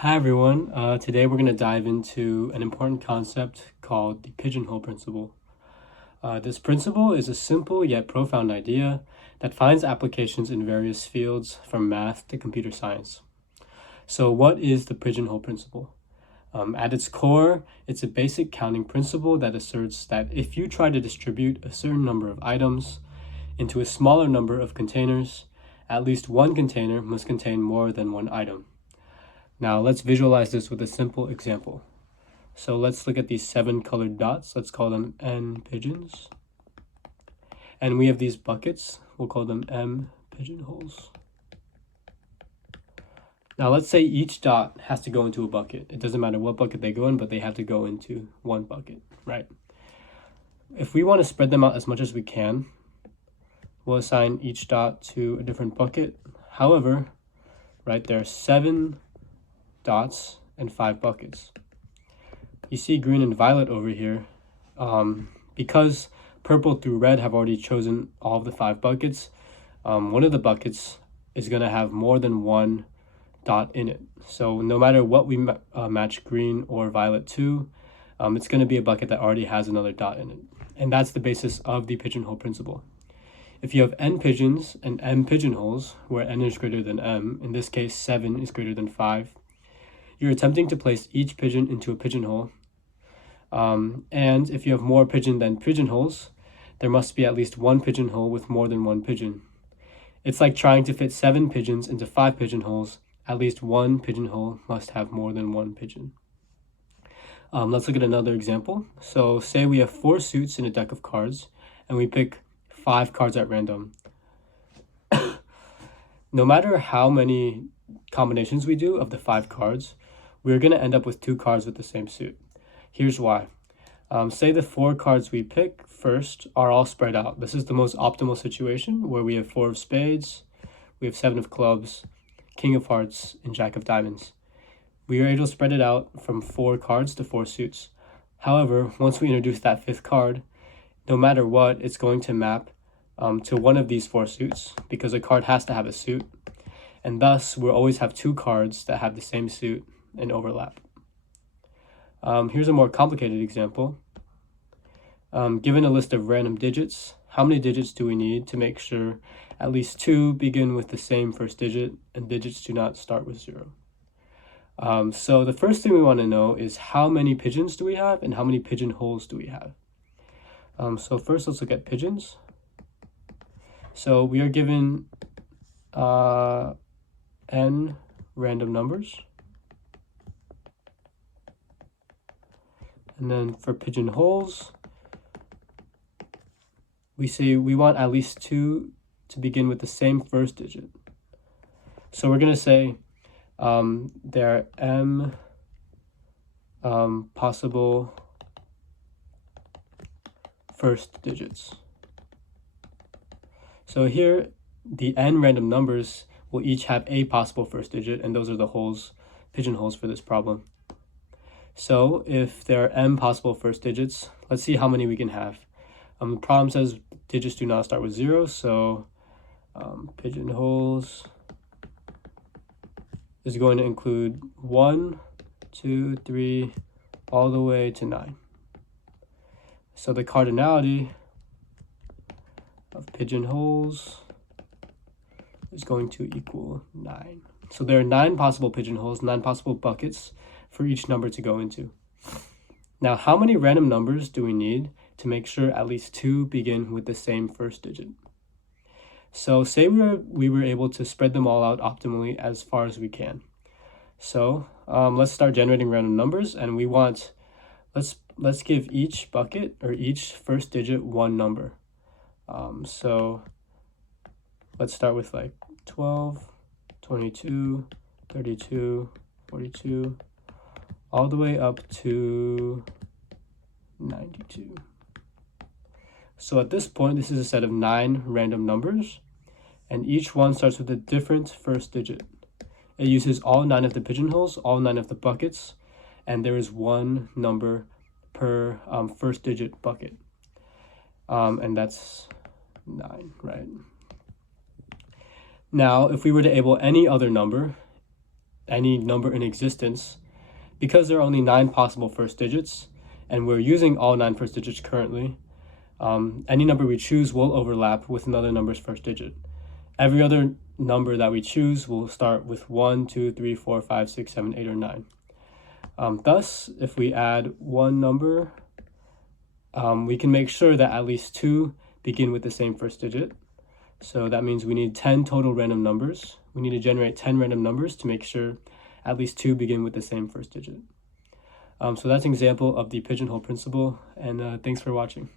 Hi everyone, today we're going to dive into an important concept called the pigeonhole principle. This principle is a simple yet profound idea that finds applications in various fields from math to computer science. So what is the pigeonhole principle? At its core, it's a basic counting principle that asserts that if you try to distribute a certain number of items into a smaller number of containers, at least one container must contain more than one item. Now let's visualize this with a simple example. So let's look at these 7 colored dots. Let's call them N pigeons. And we have these buckets. We'll call them M pigeonholes. Now let's say each dot has to go into a bucket. It doesn't matter what bucket they go in, but they have to go into one bucket, right? If we want to spread them out as much as we can, we'll assign each dot to a different bucket. However, right, there are 7 dots and 5 buckets. You see green and violet over here. Because purple through red have already chosen all of the 5 buckets, one of the buckets is going to have more than one dot in it. So no matter what we match green or violet to, it's going to be a bucket that already has another dot in it. And that's the basis of the pigeonhole principle. If you have N pigeons and M pigeonholes, where N is greater than M, in this case 7 is greater than 5, you're attempting to place each pigeon into a pigeonhole. And if you have more pigeon than pigeonholes, there must be at least one pigeonhole with more than one pigeon. It's like trying to fit 7 pigeons into 5 pigeonholes. At least one pigeonhole must have more than one pigeon. Let's look at another example. So say we have 4 suits in a deck of cards, and we pick 5 cards at random. No matter how many combinations we do of the 5 cards, we're going to end up with 2 cards with the same suit. Here's why. Say the 4 cards we pick first are all spread out. This is the most optimal situation where we have 4 of spades, we have 7 of clubs, king of hearts, and jack of diamonds. We are able to spread it out from 4 cards to 4 suits. However, once we introduce that 5th card, no matter what, it's going to map to one of these 4 suits because a card has to have a suit. And thus, we'll always have 2 cards that have the same suit and overlap. Here's a more complicated example. Given a list of random digits, how many digits do we need to make sure at least 2 begin with the same first digit and digits do not start with 0? So the first thing we want to know is how many pigeons do we have and how many pigeonholes do we have? So first let's look at pigeons. So we are given n random numbers. And then for pigeonholes, we say we want at least 2 to begin with the same first digit. So we're going to say there are m possible first digits. So here, the n random numbers will each have a possible first digit, and those are the pigeonholes for this problem. So if there are m possible first digits, let's see how many we can have. The problem says digits do not start with 0, so pigeonholes is going to include 1, 2, 3, all the way to 9. So the cardinality of pigeonholes is going to equal 9. So there are 9 possible pigeonholes, 9 possible buckets for each number to go into. Now, how many random numbers do we need to make sure at least 2 begin with the same first digit? So say we were able to spread them all out optimally as far as we can. So let's start generating random numbers, and we want, let's give each bucket or each first digit one number. So let's start with like 12, 22, 32, 42, all the way up to 92. So at this point, this is a set of 9 random numbers, and each one starts with a different first digit. It uses all 9 of the pigeonholes, all 9 of the buckets, and there is one number per first digit bucket. And that's 9, right? Now, if we were to able any other number, any number in existence, because there are only 9 possible first digits, and we're using all 9 first digits currently, any number we choose will overlap with another number's first digit. Every other number that we choose will start with 1, 2, 3, 4, 5, 6, 7, 8, or 9. Thus, if we add one number, we can make sure that at least 2 begin with the same first digit. So that means we need 10 total random numbers. We need to generate 10 random numbers to make sure at least 2 begin with the same first digit. So that's an example of the pigeonhole principle, and thanks for watching.